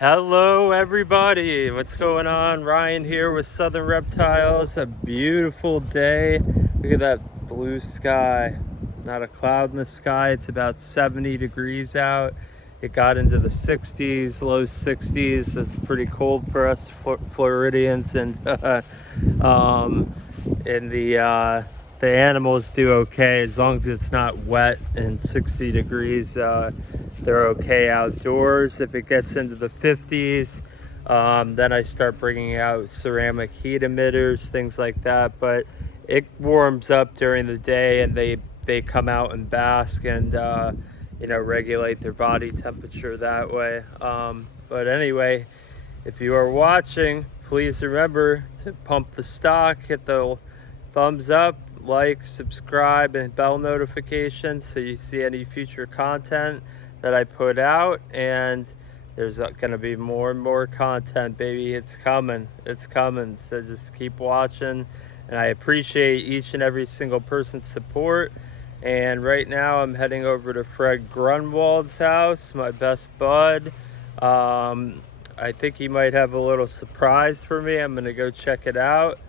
Hello everybody, what's going on? Ryan here with Southern Reptiles. A beautiful day. Look at that blue sky. Not a cloud in the sky. It's about 70 degrees out. It got into the 60s, low 60s. That's pretty cold for us Floridians, and the animals do okay as long as it's not wet and 60 degrees. They're okay outdoors. If it gets into the 50s, then I start bringing out ceramic heat emitters, things like that. But it warms up during the day, and they come out and bask and regulate their body temperature that way. But anyway, if you are watching, please remember to pump the stock, hit the thumbs up, like, subscribe, and bell notifications so you see any future content that I put out. And there's going to be more and more content, baby. It's coming. So just keep watching, and I appreciate each and every single person's support. And right now I'm heading over to Fred Grunwald's house, my best bud. I think he might have a little surprise for me. I'm gonna go check it out,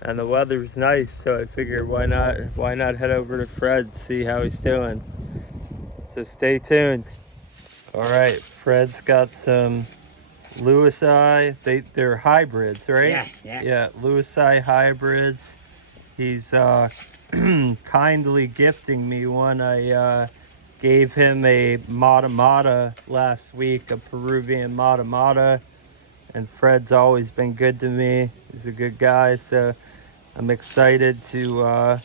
and the weather's nice, so I figured why not head over to Fred, see how he's doing. So stay tuned. All right, Fred's got some Lewisi. They're hybrids, right? Yeah, Lewisi hybrids. He's kindly gifting me one. I gave him a Mata last week, a Peruvian Mata, and Fred's always been good to me. He's a good guy, so I'm excited to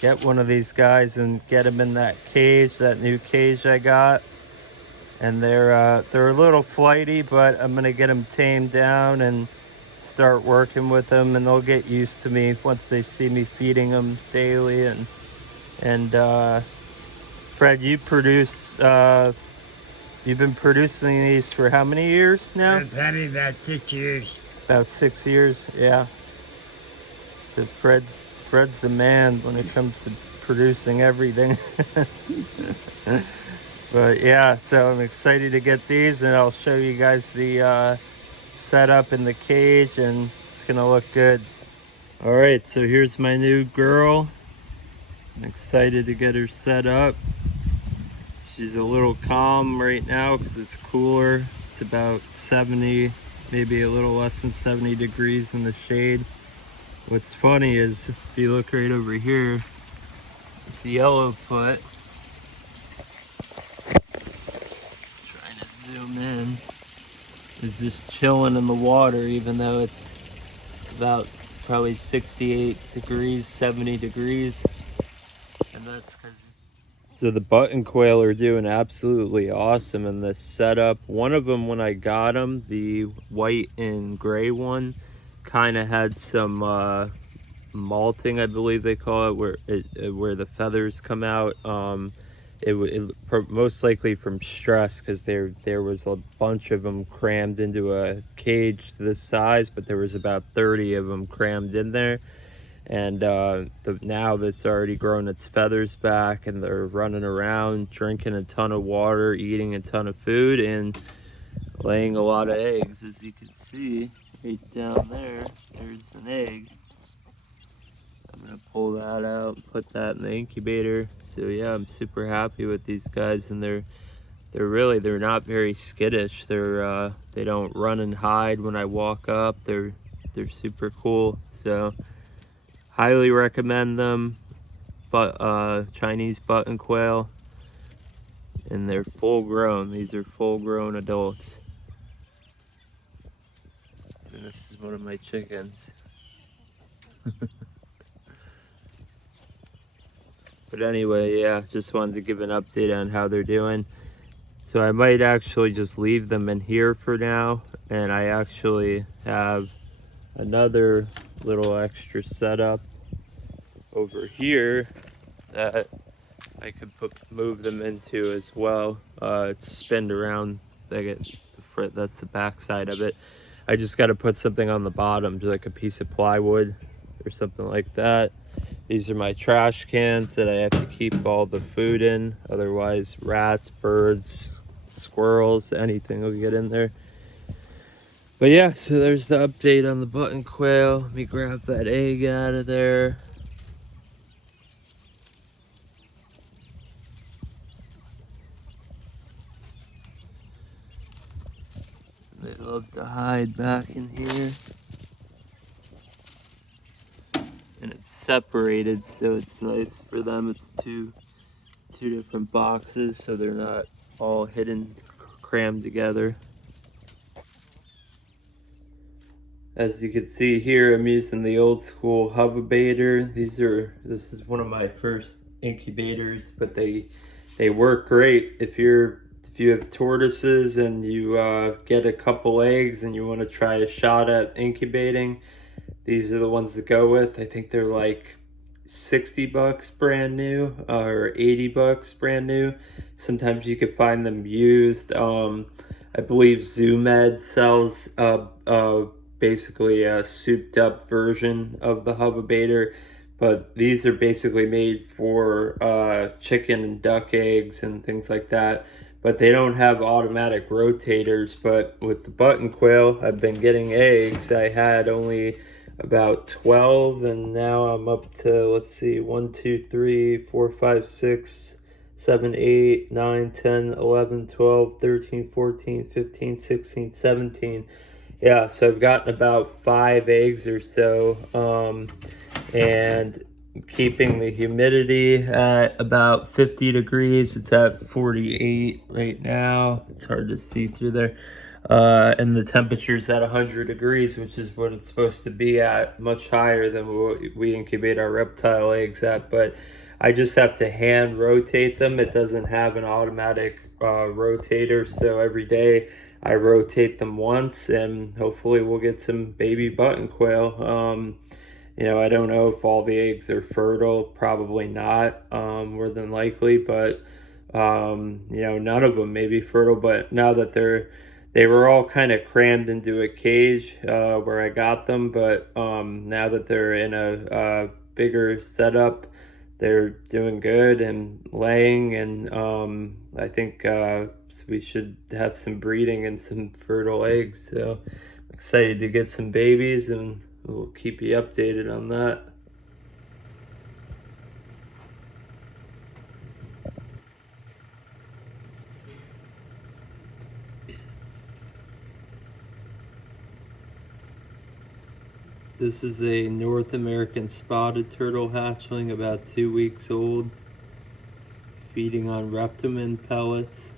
get one of these guys and get him in that cage, that new cage I got. And they're a little flighty, but I'm gonna get them tamed down and start working with them, and they'll get used to me once they see me feeding them daily. And Fred, you've been producing these for how many years now? Probably about 6 years. About 6 years, yeah. So Fred's the man when it comes to producing everything. But yeah, so I'm excited to get these, and I'll show you guys the setup in the cage, and it's gonna look good. All right, so here's my new girl. I'm excited to get her set up. She's a little calm right now because it's cooler. It's about 70, maybe a little less than 70 degrees in the shade. What's funny is if you look right over here, it's the yellow foot. Trying to zoom in. Is just chilling in the water, even though it's about probably 68 degrees, 70 degrees. And that's because... So the button quail are doing absolutely awesome in this setup. One of them, when I got them, the white and gray one, kind of had some malting, I believe they call it, where the feathers come out. Most likely from stress, because there was a bunch of them crammed into a cage this size, but there was about 30 of them crammed in there. And now that's already grown its feathers back, and they're running around, drinking a ton of water, eating a ton of food, and laying a lot of eggs. As you can see right down there, there's an egg. I'm gonna pull that out and put that in the incubator. So yeah, I'm super happy with these guys, and they're not very skittish. They don't run and hide when I walk up. They're super cool. So highly recommend them. But Chinese button quail, and they're full grown. These are full grown adults. And this is one of my chickens. But anyway, yeah, just wanted to give an update on how they're doing. So I might actually just leave them in here for now, and I actually have another little extra setup over here that I could move them into as well. It's spinned around. That's the back side of it. I just got to put something on the bottom, like a piece of plywood or something like that. These are my trash cans that I have to keep all the food in. Otherwise, rats, birds, squirrels, anything will get in there. But yeah, so there's the update on the button quail. Let me grab that egg out of there. They love to hide back in here. And it's separated, so it's nice for them. It's two different boxes, so they're not all hidden, crammed together. As you can see here, I'm using the old school hoverbaiter. This is one of my first incubators, but they work great if you have tortoises and you get a couple eggs and you want to try a shot at incubating. These are the ones to go with. I think they're like $60 brand new or $80 brand new. Sometimes you could find them used. I believe ZooMed sells basically a souped up version of the hoverbaiter, but these are basically made for chicken and duck eggs and things like that. But they don't have automatic rotators. But with the button quail, I've been getting eggs. I had only about 12, and now I'm up to, let's see, 1 2 3 4 5 6 7 8 9 10 11 12 13 14 15 16 17. Yeah, so I've gotten about 5 eggs or so, and keeping the humidity at about 50 degrees. It's at 48 right now. It's hard to see through there. And the temperature's at 100 degrees, which is what it's supposed to be at, much higher than what we incubate our reptile eggs at. But I just have to hand rotate them. It doesn't have an automatic rotator, so every day I rotate them once, and hopefully we'll get some baby button quail. You know, I don't know if all the eggs are fertile. Probably not, more than likely, but you know, none of them may be fertile. But now that they were all kind of crammed into a cage where I got them, but now that they're in a bigger setup, they're doing good and laying, and I think we should have some breeding and some fertile eggs. So I'm excited to get some babies, and we'll keep you updated on that. This is a North American spotted turtle hatchling, about 2 weeks old, feeding on Reptile pellets.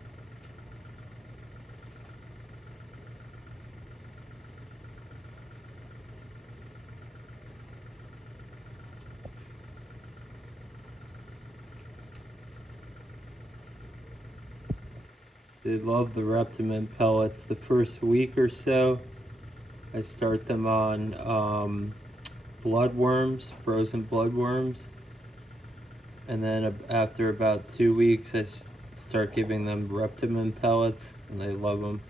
They love the Reptile pellets. The first week or so, I start them on bloodworms, frozen bloodworms. And then after about 2 weeks, I start giving them Reptile pellets, and they love them.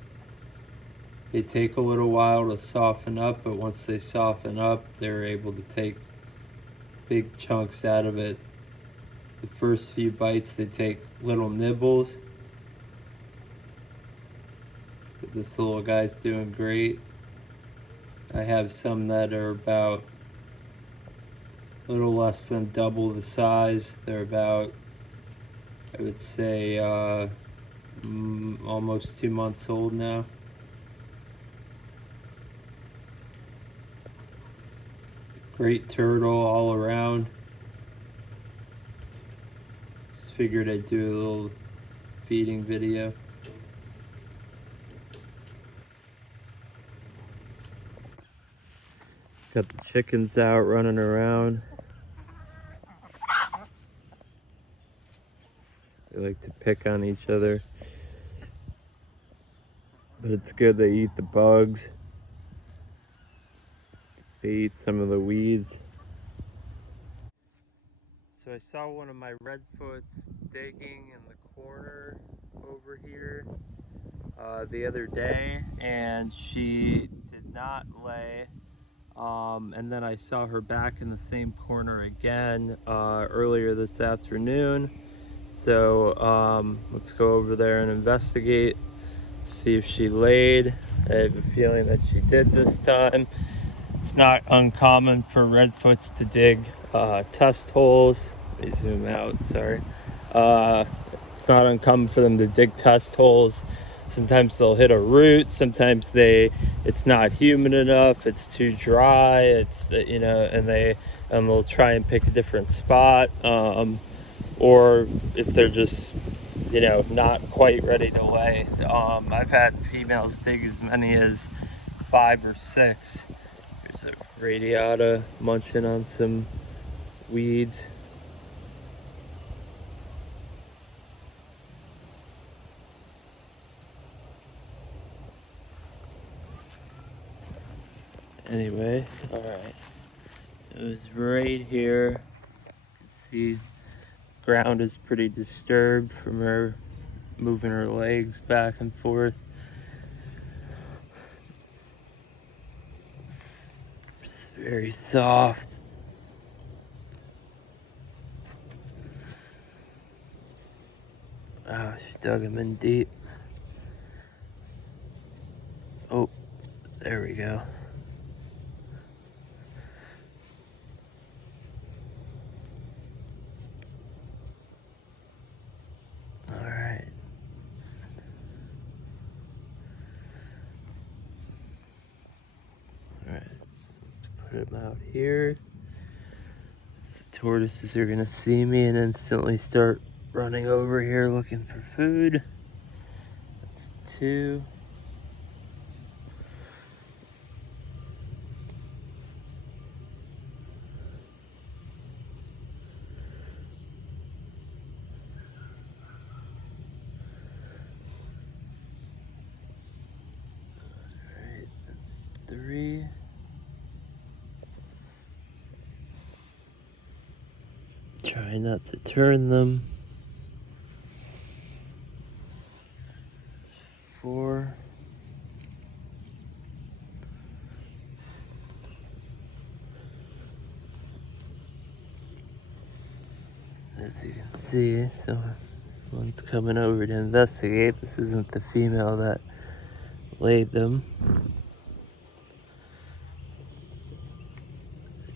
They take a little while to soften up, but once they soften up, they're able to take big chunks out of it. The first few bites, they take little nibbles. But this little guy's doing great. I have some that are about a little less than double the size. They're about, I would say, almost 2 months old now. Great turtle all around. Just figured I'd do a little feeding video. Got the chickens out running around. They like to pick on each other, but it's good. They eat the bugs. They eat some of the weeds. So I saw one of my redfoots digging in the corner over here the other day, and she did not lay. And then I saw her back in the same corner again earlier this afternoon. So let's go over there and investigate, see if she laid, I have a feeling that she did this time. It's not uncommon for redfoots to dig test holes. Let me zoom out, sorry. It's not uncommon for them to dig test holes. Sometimes they'll hit a root, sometimes it's not humid enough, it's too dry, and they'll try and pick a different spot. Or if they're just not quite ready to lay. I've had females dig as many as 5 or 6. There's a radiata munching on some weeds. Anyway, all right. It was right here. You can see the ground is pretty disturbed from her moving her legs back and forth. It's very soft. Oh, she dug him in deep. Oh, there we go. All right. All right, so let's put him out here. The tortoises are gonna see me and instantly start running over here looking for food. That's 2. Alright, that's 3. Try not to turn them. 4. As you can see, someone's coming over to investigate. This isn't the female that laid them.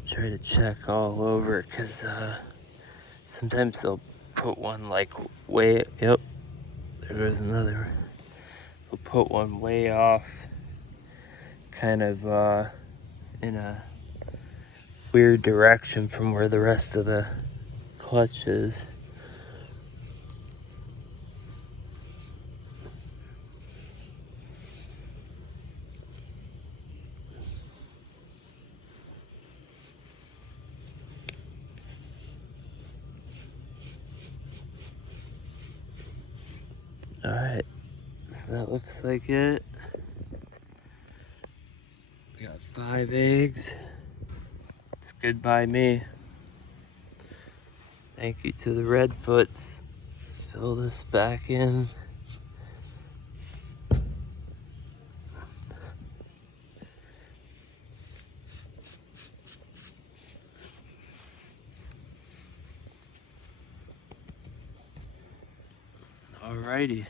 Try to check all over because sometimes they'll put one like way, yep, there goes another. They'll put one way off, kind of in a weird direction from where the rest of the clutch is. All right, so that looks like it. We got 5 eggs. It's good by me. Thank you to the redfoots. Fill this back in. Alrighty.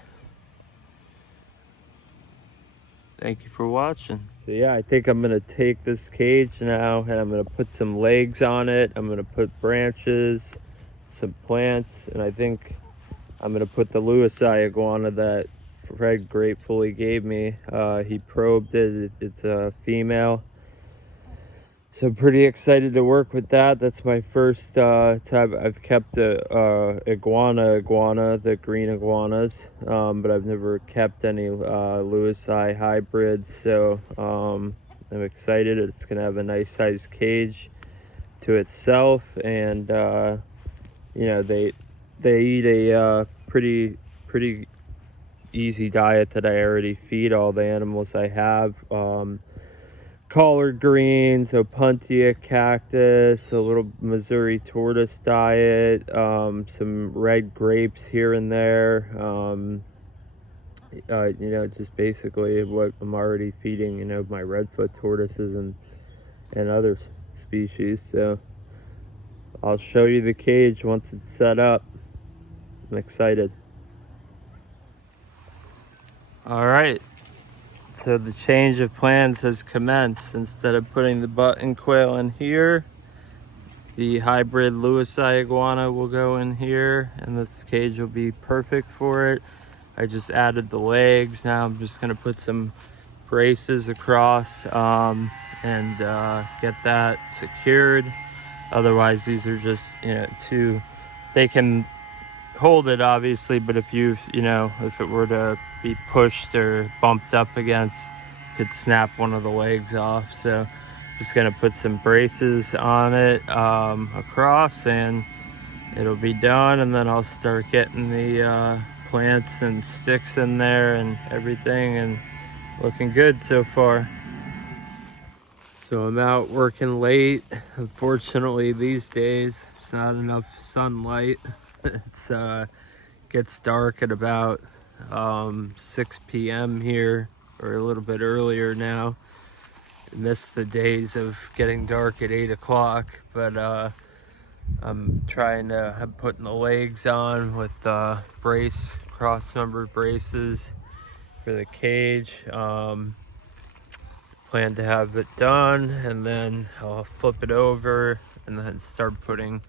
Thank you for watching. So yeah, I think I'm gonna take this cage now and I'm gonna put some legs on it. I'm gonna put branches, some plants, and I think I'm gonna put the Lewisii iguana that Fred gratefully gave me. He probed it. It's a female. So I'm pretty excited to work with that. That's my first time I've kept a iguana, the green iguanas, but I've never kept any Lewisii hybrids. So I'm excited. It's gonna have a nice sized cage to itself, and they eat a pretty easy diet that I already feed all the animals I have. Collard greens, opuntia cactus, a little Missouri tortoise diet, some red grapes here and there. Just basically what I'm already feeding, my redfoot tortoises and other species. So I'll show you the cage once it's set up. I'm excited. All right. so the change of plans has commenced. Instead of putting the button quail in here, the hybrid Lewis iguana will go in here, and this cage will be perfect for it. I just added the legs. Now I'm just gonna put some braces across and get that secured. Otherwise, these are just, you know, they can hold it obviously, but if if it were to be pushed or bumped up against, you could snap one of the legs off. So just gonna put some braces on it across, and it'll be done. And then I'll start getting the plants and sticks in there and everything, and looking good so far. So I'm out working late. Unfortunately, these days there's not enough sunlight. It's gets dark at about 6 p.m. here, or a little bit earlier now. I miss the days of getting dark at 8 o'clock, but I'm putting the legs on with cross-member braces for the cage. Plan to have it done, and then I'll flip it over and then start putting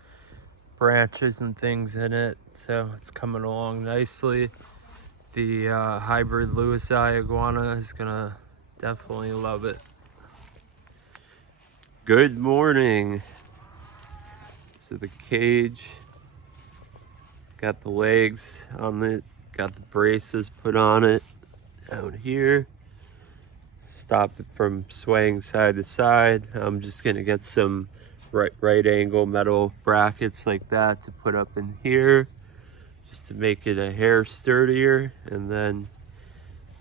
branches and things in it. So it's coming along nicely. The hybrid Lewis iguana is gonna definitely love it. Good morning. So the cage, got the legs on it, got the braces put on it down here. Stop it from swaying side to side. I'm just gonna get some right angle metal brackets like that to put up in here, just to make it a hair sturdier, and then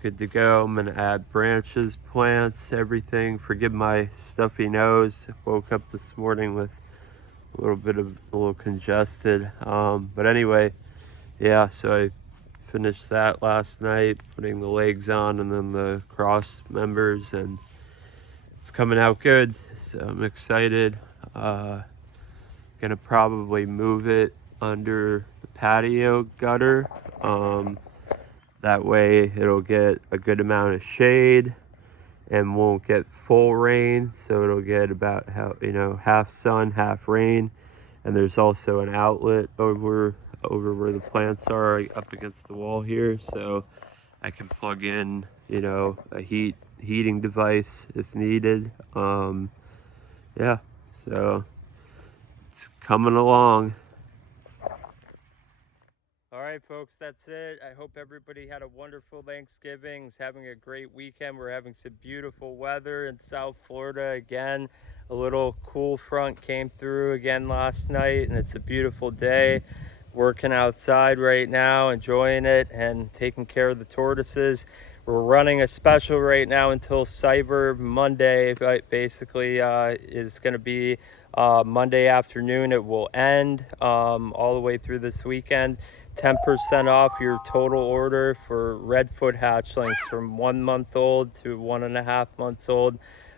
good to go. I'm gonna add branches, plants, everything. Forgive my stuffy nose. I woke up this morning with a little congested. But anyway, yeah, so I finished that last night, putting the legs on and then the cross members, and it's coming out good. So I'm excited. Gonna probably move it under the patio gutter. That way it'll get a good amount of shade and won't get full rain. So it'll get about half sun, half rain. And there's also an outlet over where the plants are, up against the wall here, so I can plug in a heating device if needed. Yeah, so it's coming along. All right, folks, that's it. I hope everybody had a wonderful Thanksgiving, is having a great weekend. We're having some beautiful weather in South Florida again. A little cool front came through again last night, and it's a beautiful day. Working outside right now, enjoying it and taking care of the tortoises. We're running a special right now until Cyber Monday. Basically, is going to be Monday afternoon. It will end all the way through this weekend. 10% off your total order for redfoot hatchlings from 1 month old to 1.5 months old.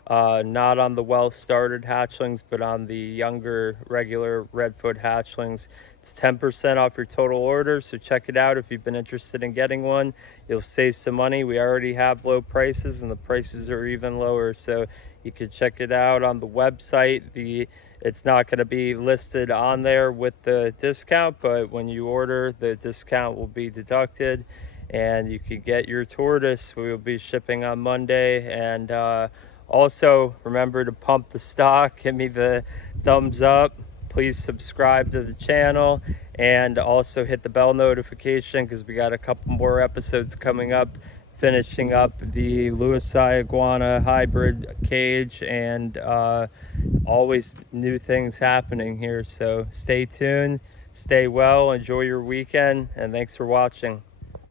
Not on the well-started hatchlings, but on the younger regular redfoot hatchlings. It's 10% off your total order, so check it out if you've been interested in getting one. You'll save some money. We already have low prices, and the prices are even lower, so you can check it out on the website. It's not going to be listed on there with the discount, but when you order, the discount will be deducted, and you can get your tortoise. We will be shipping on Monday. And also, remember to pump the stock. Give me the thumbs up. Please subscribe to the channel, and also hit the bell notification, because we got a couple more episodes coming up, finishing up the Lewis iguana hybrid cage, and always new things happening here. So stay tuned, stay well, enjoy your weekend, and thanks for watching.